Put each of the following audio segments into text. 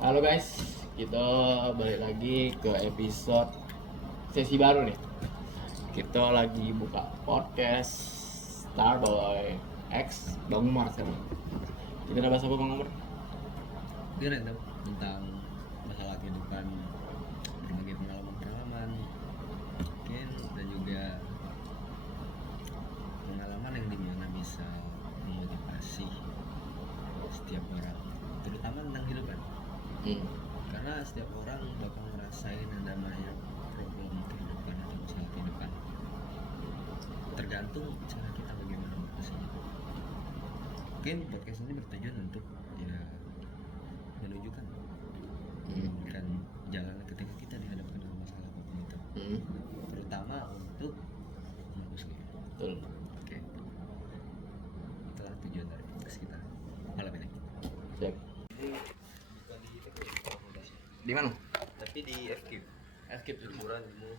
Halo guys, kita balik lagi ke episode sesi baru nih. Kita lagi buka podcast Starboy X Bang Umar sekarang. Kita udah bahas apa Bang Umar? Dia random tentang masalah kehidupan, berbagai pengalaman mungkin, dan juga pengalaman yang dimana bisa memotivasi setiap orang, terutama tentang kehidupan. Karena setiap orang bakal ngerasain yang namanya problem kehidupan atau masalah kehidupan, tergantung cara kita bagaimana mengatasinya. Mungkin podcast ini bertujuan untuk menunjukkan kan jalan ketika kita dihadapkan dengan masalah apapun itu, terutama untuk menghapusnya. Betul. Oke, itulah tujuan dari podcast kita malam ini. Siap. Ini bukan di rekomendasi, Di mana? tapi di FQ. Skip Liburan ilmu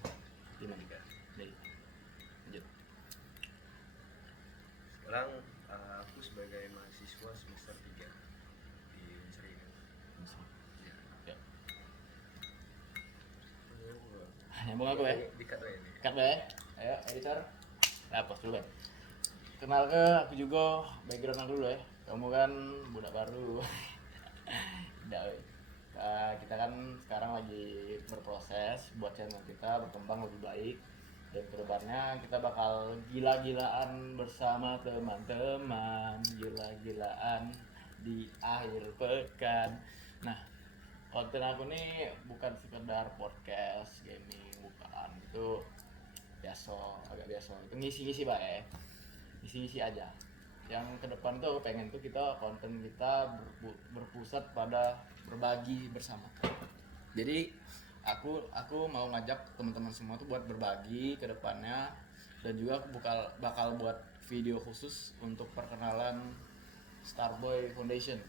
di mana? Jadi. Lanjut. Sekarang aku sebagai mahasiswa semester 3 di Unsri kan. Ya. Nyambung aku ya. Dikat aja nih. Cut deh. Ayo editor. Hapus dulu ya. Kenal ke aku juga, background aku dulu ya. Kamu kan budak baru. Tidak, kita kan sekarang lagi berproses buat channel kita berkembang lebih baik, dan kedepannya kita bakal gila-gilaan bersama teman-teman, gila-gilaan di akhir pekan. Nah, konten aku nih bukan sekedar podcast gaming, bukan, itu biasa, agak biasa, itu ngisi-ngisi Pak ya, ngisi-ngisi aja. Yang ke depan tuh aku pengen tuh kita konten kita berpusat pada berbagi bersama. Jadi aku mau ngajak teman-teman semua tuh buat berbagi ke depannya, dan juga aku bakal buat video khusus untuk perkenalan Starboy Foundation.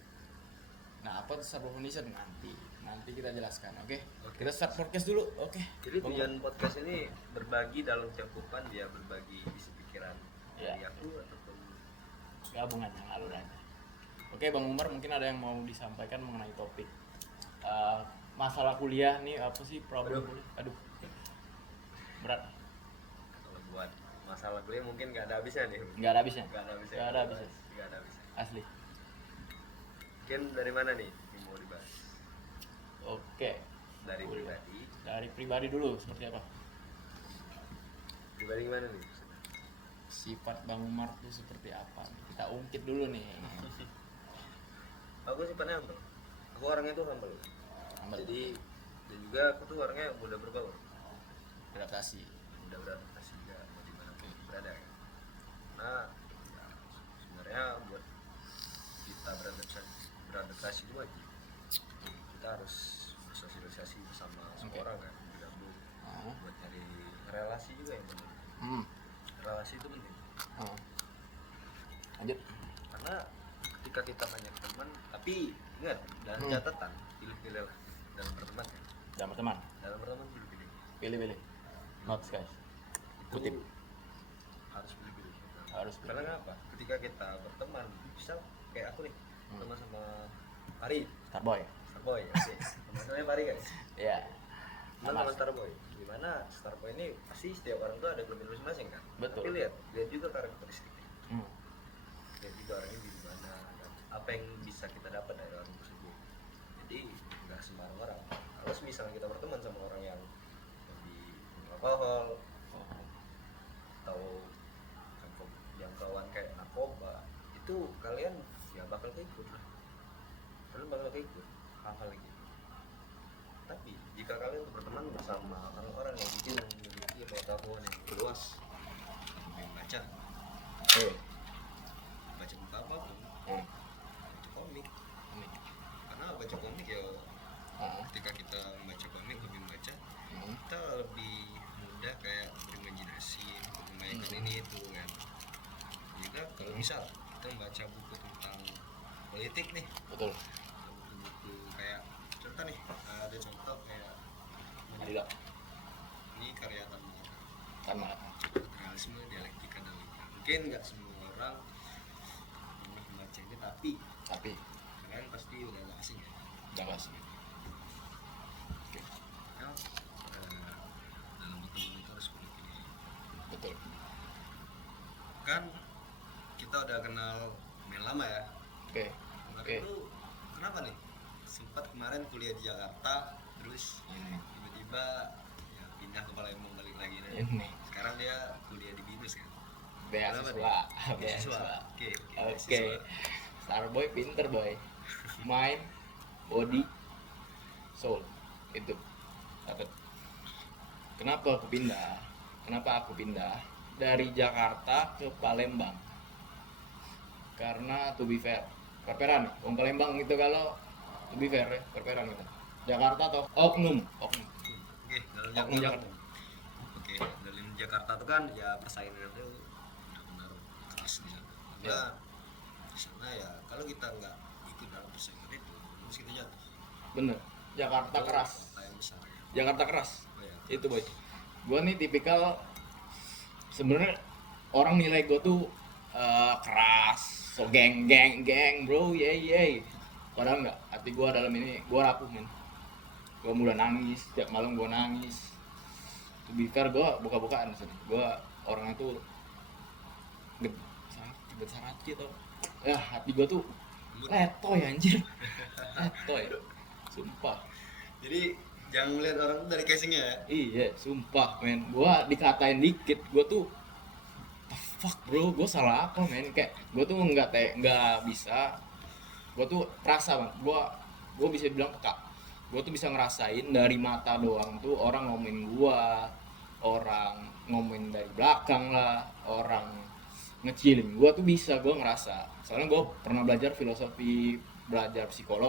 Nah, apa itu Starboy Foundation nanti kita jelaskan. Oke. Kita start podcast dulu. Oke. Jadi tujuan podcast ini berbagi dalam cakupan dia berbagi isi pikiran dari aku ataupun gabungan yang alur aja. Oke, Bang Umar, mungkin ada yang mau disampaikan mengenai topik masalah kuliah nih, apa sih problem kuliah? Aduh, berat. kalau buat masalah kuliah mungkin nggak ada habisnya nih. Nggak ada habisnya. Nggak ada habisnya. Nggak ada habisnya. Nggak ada habisnya. Asli. Mungkin dari mana nih yang mau dibahas? Oke. Dari Kuliah. pribadi. Dari pribadi dulu, seperti apa? Pribadi gimana nih? Sifat Bang Umar tuh seperti apa? Kita ungkit dulu nih. Aku sifatnya humble. Aku orangnya tuh humble. Jadi dan juga aku tuh orangnya mudah berbaur, Adaptasi. mudah beradaptasi juga mau dimanapun berada kan. Nah, ya, sebenarnya buat kita beradaptasi itu wajib. Kita harus bersosialisasi bersama semua orang kan, bergabung buat cari relasi juga yang penting. Relasi itu penting. Lanjut. Karena ketika kita banyak teman, tapi ingat dalam catatan pilih-pilih lah dalam berteman kan. Dalam berteman pilih-pilih. Pilih. Notes guys. Itu Kutip. harus pilih-pilih. Harus Karena kenapa? Ketika kita berteman, bisa kayak aku nih, teman sama Pari, Starboy. Starboy, oke. Teman-temannya Pari guys. Iya. Teman-teman Starboy. Dimana Starboy ini pasti setiap orang tuh ada kelebihan masing-masing kan. Betul. Tapi lihat juga karakteristiknya. Lihat juga orangnya gimana, dan apa yang bisa kita dapat dari orang tersebut. Jadi nggak sembarang orang. Kalau misalnya kita berteman sama orang yang lebih alkohol atau jangkauan kayak narkoba, itu kalian ya bakal keikut lah. Kalian bakal keikut hal-hal gitu. Tapi jika kalian berteman bersama orang-orang yang mungkin memiliki pengetahuan yang luas, membaca buku apapun, baca komik. Karena baca komik ya, ketika kita membaca komik, lebih membaca, kita lebih mudah kayak berimajinasi, membayangkan ini itu kan. Jika kalau misal kita membaca buku tentang politik nih, Betul. buku kayak contoh nih, ada contoh kayak Adila. ini karya Tamat. realisme dialektika dan lingkungan. Mungkin nggak semua orang pernah membaca ini, tapi Tapi kalian pasti udah nggak asing ya. jangan sih. dalam berteman itu harus punya pilihan. Betul. Kan kita udah kenal lumayan lama ya. Oke. Kemarin lu kenapa nih? Sempat kemarin kuliah di Jakarta, terus tiba-tiba ya pindah ke Palembang balik lagi nih. Ini Sekarang dia kuliah di BINUS kan. beasiswa. Oke. Oke. Starboy pinter boy. Mind, body, soul. Itu. Dapat. Kenapa aku pindah dari Jakarta ke Palembang? Karena to be fair, perperan nih. Wong Palembang itu kalau to be fair ya, perperan gitu. Jakarta atau oknum. Oke, Oknum Jakarta. Oke, dalam Jakarta tuh kan ya persaingan itu benar-benar keras di sana. Karena di sana ya kalau kita nggak ikut dalam persaingan itu, terus kita jatuh. Bener. Jakarta keras. Kota yang besar ya. Jakarta keras. Oh, ya. Itu boy. Gua nih tipikal sebenarnya orang nilai gua tuh keras, so geng bro, ye. Padahal enggak, hati gua dalam ini gua rapuh men. Gua mulai nangis, tiap malam gua nangis. To be fair, gua buka-bukaan di sini. Gua orangnya tuh sarat gitu. Ya, hati gua tuh letoy anjir. Letoy. Sumpah. Jadi jangan melihat orang tuh dari casingnya ya. Iya, sumpah men. Gua dikatain dikit, gua tuh the fuck bro, gua salah apa men? Kayak gua tuh nggak bisa. Gua tuh perasa bang. Gua bisa bilang peka. Gua tuh bisa ngerasain dari mata doang tuh orang ngomongin gua, orang ngomongin dari belakang lah, orang ngecilin gua tuh bisa gua ngerasa. Soalnya gua pernah belajar filosofi, belajar psikologi.